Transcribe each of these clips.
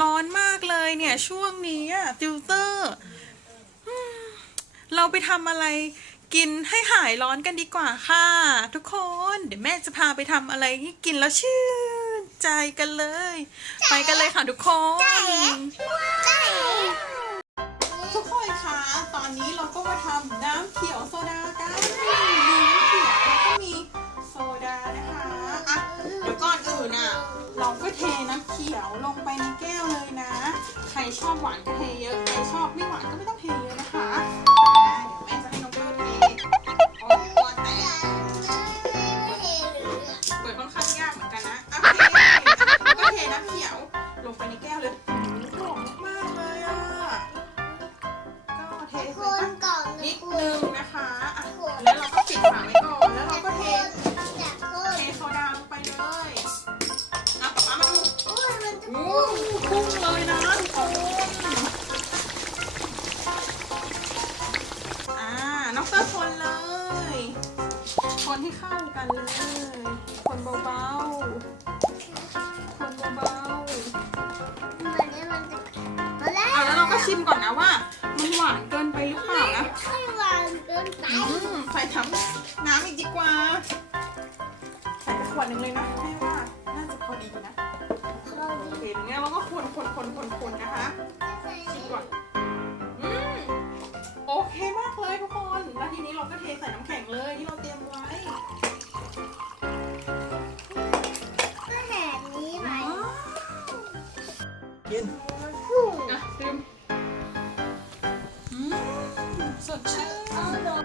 ร้อนมากเลยเนี่ย ช่วงนี้อะติวเตอร์อืมเราไปทำอะไรกินให้หายร้อนกันดีกว่าค่ะ ทุกคน เดี๋ยวแม่จะพาไปทำอะไรที่กินแล้วชื่นใจกันเลย ไปกันเลยค่ะทุกคน ทุกคนคะตอนนี้เราก็มาทำน้ำเขียวโซดากัน น่ะ เราก็เทน้ำเขียวลงไปในแก้วเลยนะ ใครชอบหวานก็เทเยอะ ใครชอบไม่หวานก็ไม่ต้องเท พุ่งเลยนะทุกคนอ่าน้องเตอร์คนเลย คนให้เข้ากันเลย คนเบาๆ คนเบาๆมันเนี่ยมันจะมาแล้วเอาแล้วเราก็ชิมก่อนนะว่า มันหวานเกินไปหรือเปล่านะ ไม่หวานเกินไปอืมใส่ทั้งน้ำอีกดีกว่า ใส่ไปขวดหนึ่งเลยนะแม่ว่าน่าจะพอดี คนคนคนคนคนนะคะชิมก่อนอืมโอเคมากเลยทุกคน แล้วทีนี้เราก็เทใส่น้ำแข็งเลยที่เราเตรียมไว้ก็แหนนี้ไหมกินพุ่งอะดื่มอืมสดชื่นเอาลง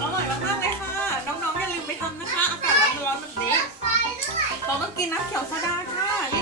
อร่อยมากๆเลยค่ะ น้องๆอย่าลืมไปทำนะคะ อากาศร้อนๆแบบนี้ เราต้องกินน้ำเขียวโซดาค่ะ